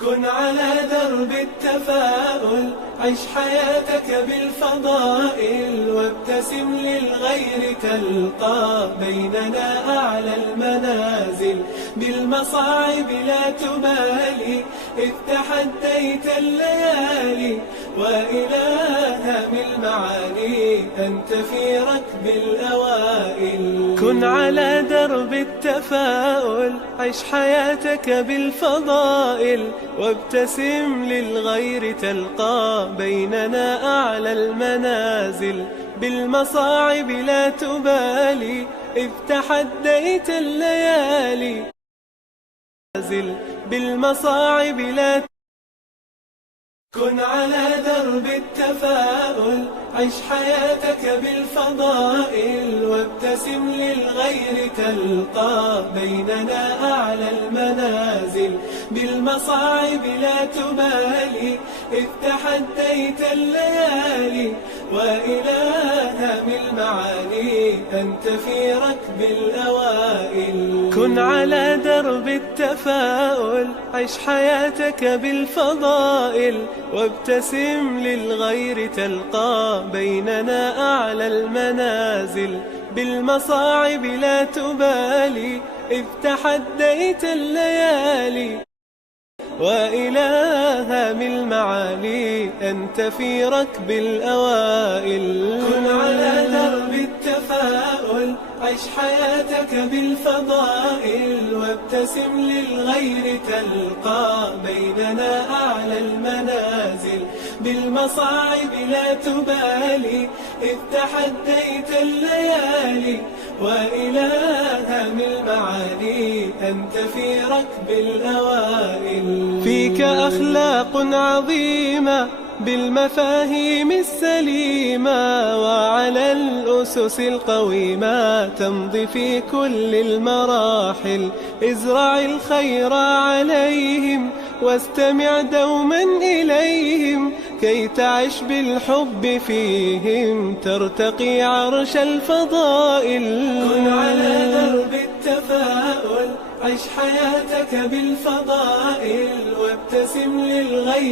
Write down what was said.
كن على درب التفاؤل، عش حياتك بالفضائل، وابتسم للغير تلقى بيننا أعلى المنازل. بالمصاعب لا تبالي، إذ تحديت الليالي، وإلى هام المعالي أنت في ركب الأوائل. كن على درب التفاؤل، عش حياتك بالفضائل، وابتسم للغير تلقى بيننا أعلى المنازل. بالمصاعب لا تبالي، إذ تحديت الليالي، بالمصاعب لا كن على درب التفاؤل، عش حياتك بالفضائل، وابتسم للغير تلقى بيننا أعلى المنازل. بالمصاعب لا تبالي، إذ تحديت الليالي، وإلى هام المعالي أنت في ركب الأوائل. كن على درب التفاؤل، عش حياتك بالفضائل، وابتسم للغير تلقى بيننا أعلى المنازل. بالمصاعب لا تبالي، إذ تحديت الليالي، وإلى هام المعالي أنت في ركب الأوائل. كن على درب التفاؤل، عش حياتك بالفضائل، وابتسم للغير تلقى بيننا أعلى المنازل. بالمصاعب لا تبالي، إذ تحديت الليالي، وإلى هام المعالي أنت في ركب الأوائل. فيك أخلاق عظيمة بالمفاهيم السليمة، وعلى الأسس القويمة تمضي في كل المراحل. ازرع الخير عليهم، واستمع دوما إليهم، كي تعش بالحب فيهم ترتقي عرش الفضائل. كن على درب التفاؤل، عش حياتك بالفضائل، وابتسم للغير